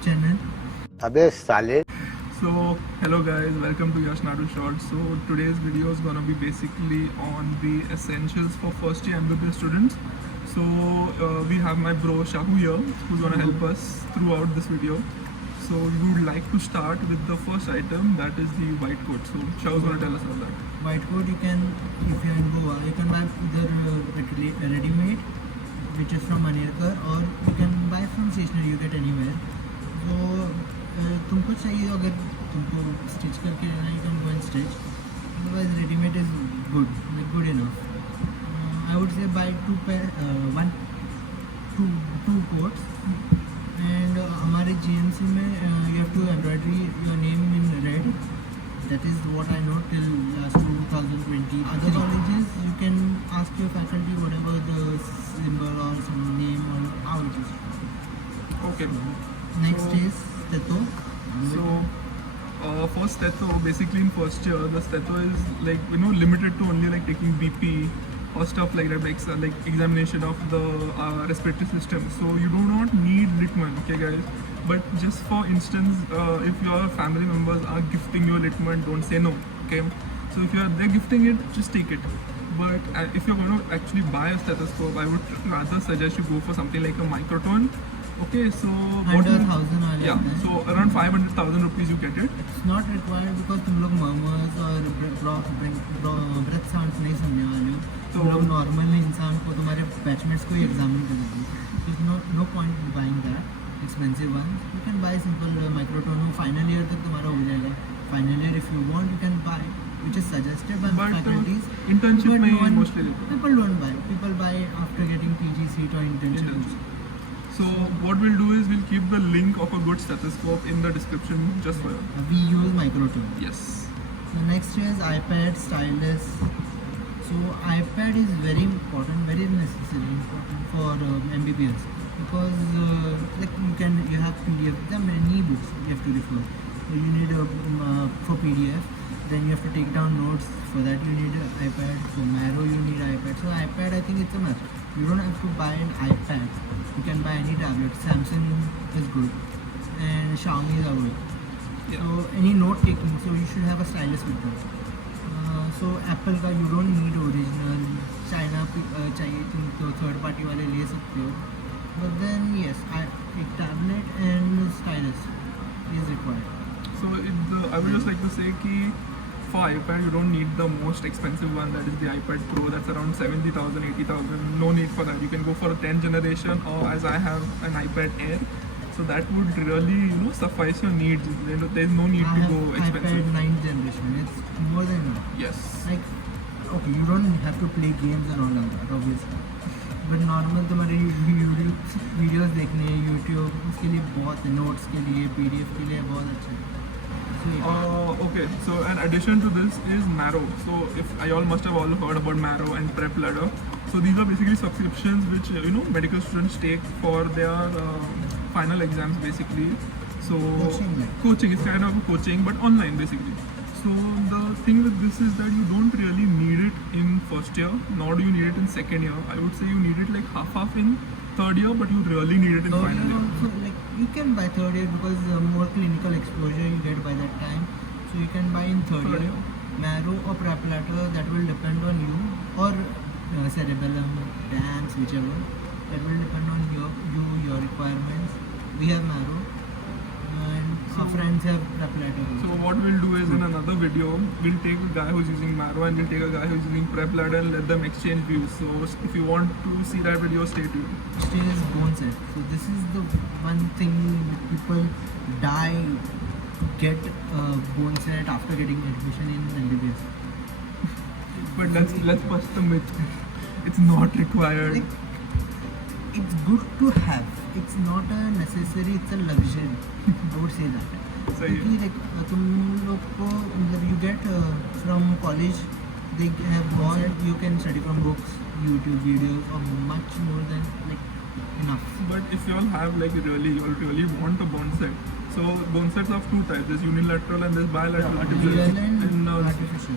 YouTube channel. अबे साले. So hello guys, welcome to Yash Nadu Short. So today's video is gonna be basically on the essentials for first year MBBS students. So we have my bro Shahu here who's gonna help us throughout this video. So we would like to start with the first item, that is the white coat. So Shahu's gonna tell us about that. White coat you can, if you're in Goa, you can buy either ready-made, which is from Anirkar, or you can buy from stationery, you get anywhere. So तुमको चाहिए अगर तुमको stitch करके लेना है, you can go and stitch. Otherwise ready-made is good enough. I would say buy two coats. And हमारे GMC में you have to embroidery your name in red. That is what I know till last 2020. Other colleges you can ask your faculty whatever the symbol or some name or how it is. Okay. Next is Stetho. So for Stetho, basically in first year, the Stetho is like limited to only like taking BP or stuff like that, like examination of the respiratory system. So you do not need Littmann, okay guys. But just for instance, if your family members are gifting you a Littmann, don't say no, okay. So if they're gifting it, just take it. But if you're going to actually buy a stethoscope, I would rather suggest you go for something like a Microtone. Okay, so under 1,000 or yeah, so around 500,000 rupees you get it. It's not required because तुम लोग murmurs और breath sounds नहीं सुनने वाले हो. तुम लोग normal इंसान को, तुम्हारे batchmates को ही examine करोगे. There's no point in buying that expensive one. You can buy simple Microtone. Final year तक तुम्हारा हो जाएगा. Final year if you want you can buy, which is suggested by faculties. Internship में mostly people don't buy. People buy after getting PG seat or internship. So what we'll do is we'll keep the link of a good stethoscope in the description just for you. We use Microtone. Yes. The next is iPad, stylus. So iPad is very important, very necessary important for MBBS because you have PDF. There are many books you have to refer. So you need for PDF. Then you have to take down notes. For that you need an iPad. For Marrow you need iPad. So iPad I think it's a must. You don't have to buy an iPad. You can buy any tablet. Samsung is good and Xiaomi are good. Yeah. So any note taking, so you should have a stylus with them. So Apple का you don't need original. China चाहिए तुम third party वाले ले सकते हो. But then yes, a tablet and stylus is required. So I would just like to say कि for iPad you don't need the most expensive one, that is the iPad Pro. That's around 70,000, 80,000. No need for that. You can go for a 10th generation, or as I have an iPad Air. So that would really suffice your needs. There's no need to go expensive. iPad 9th generation. It's more than enough. Yes. Like okay, you don't have to play games and all of that obviously. But normal तुम्हारे YouTube videos देखने हैं, YouTube उसके लिए बहुत है, notes के लिए, PDF के लिए बहुत अच्छा है. Okay, so in addition to this is Marrow. So if you all must have all heard about Marrow and Prep Ladder. So these are basically subscriptions which medical students take for their final exams basically. So coaching is kind of a coaching but online basically. So the thing with this is that you don't really need it in first year, nor do you need it in second year. I would say you need it like half in third year, but you really need it in final year. Also, like you can buy third year because more clinical exposure you get by that time. So you can buy in third year. Marrow or Prep Ladder, that will depend on you, or cerebellum, dams, whichever. That will depend on your requirements. We have Marrow. Our friends have Prep Ladder. So what we'll do is in another video, we'll take a guy who's using Marrow and we'll take a guy who's using Prep Ladder and let them exchange views. So if you want to see that video, stay tuned. Next is bone set. So this is the one thing people die to get bone set after getting admission in MBBS. But let's bust the myth. It's not required. Like, it's good to have. It's not a necessary. It's a luxury. I would say that. क्योंकि like तुम लोग को मतलब you get from college they have bond. You can study from books, YouTube videos, or much more than like enough. But if you all have like you all really want a bone set. So bone sets of two types. There's unilateral and there's bilateral. Real and artificial.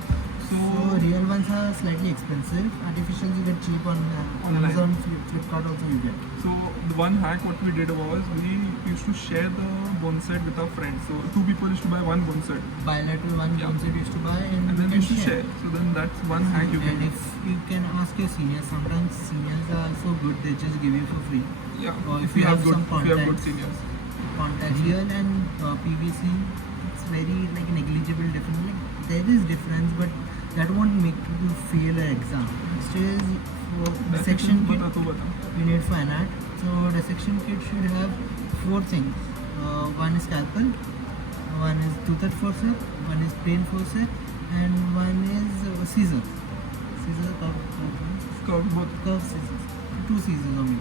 So real ones are slightly expensive. Artificials you get cheap on Amazon, Flipkart also you get. So the one hack what we did was we used to share the bone set with our friends. So 2 people used to buy one bone set, Bilateral one Yeah. concept used to buy and, and then you we used to can share. So then that's one hack you And can. if you can ask your seniors, sometimes seniors are so good they just give you for free. Yeah. Or If you have good, some if you have good contacts. seniors. Contact here and PVC, it's very like negligible difference. Like there is difference, but that won't make you fail an exam. Next is for dissection kit. बता तो बता. We need for anat. So dissection kit should have 4 things. One is scalpel, one is toothed forceps, one is plain forceps, and one is scissor. Scissor Curve both. curve scissors. 2 scissors only.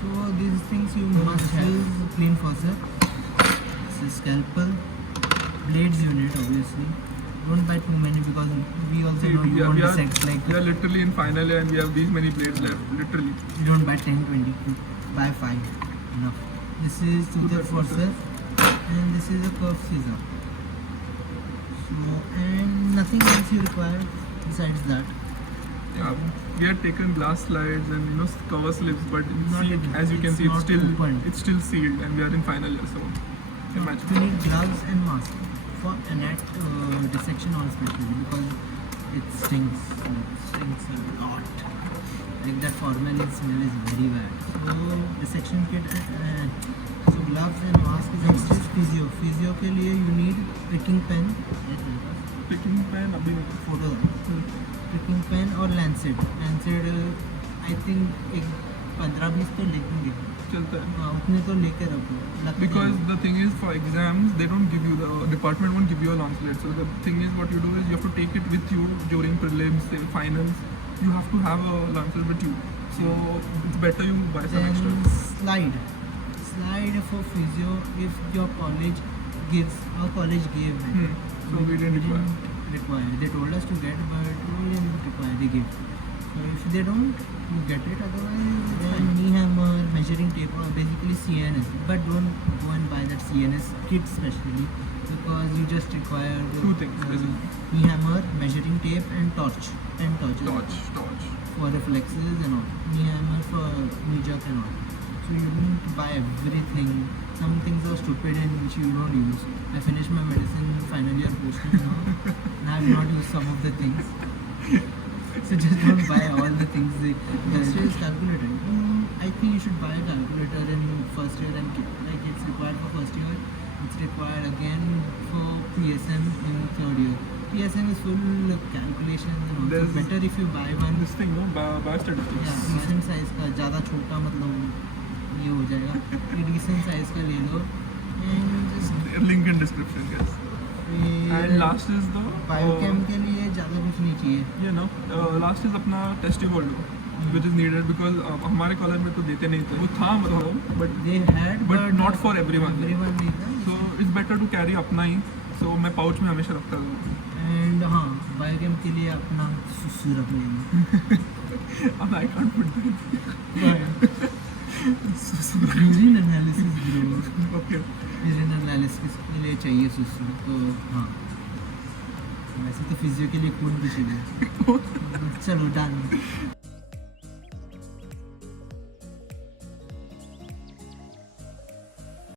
So these things you must have. Plain forceps. This is scalpel. Blades you need obviously. Don't buy too many because we also See, know you want to dissect like we are literally in final year and we have these many blades left. Literally. you don't buy 10, 20, buy 5. Enough. This is toothed forceps and this is a curved scissor. So and nothing else you require besides that. Yeah. We had taken glass slides and cover slips, but Not see, even- as you can it's see, not open. it's still sealed, and we are in final year. So imagine. You need gloves and mask for anat dissection or especially because it stings. It stings a lot. Like that formalin smell is very bad. So dissection kit, so gloves and mask is next is physio. Physio के लिए you need pricking pen, Picking pen, अभी photo pricking pen और lancet. Lancet I think एक 15-20 तो लेंगे. चलता है. हाँ उतने तो लेके रखो. Because the thing is, for exams, they don't give you the department won't give you a long slate. So the thing is, what you do is you have to take it with you during prelims, say finals. You have to have a lancet with you. So it's better you buy some Then extra. slide for physio if your college gives. Our college gave it. So we didn't require. require. They told us to get, but we didn't require. They give. So if they don't, you get it. Otherwise, then knee hammer, measuring tape, or basically CNS. But don't go and buy that CNS kit specially because you just require 2 things, basically. knee hammer, measuring tape, and torch. And torches Torch. for reflexes and all. Knee hammer for knee jerk and all. So you need to buy everything. Some things are stupid and which you don't use. I finished my medicine final year posting now and I have not used some of the things. So just don't buy all the things. Next is calculator. I think you should buy a calculator in first year and like it's required for first year. It's required again for PSM in third year. PSM is full calculations and all. So There's- better if you buy one. This thing, no, biostatistics. Decent size का ज़्यादा छोटा मतलब ये हो जाएगा decent size का ले लो and Link in description, guys. And last is the biochem के लिए ज़्यादा कुछ नहीं चाहिए last is अपना testivoldo, which is needed because हमारे कॉलेज में तो देते नहीं थे. वो था मतलब, but they had but not for everyone. Everyone नहीं था So it's better to carry अपना ही. So मैं पाउच में हमेशा रखता था. एंड हाँ बायोकेम के लिए अपना सुसु रख लेंगे And I can't put that. Urine analysis bro Okay. Urine analysis के लिए चाहिए सुसु तो हाँ वैसे तो फिजियो के लिए खून भी चाहिए चलो डन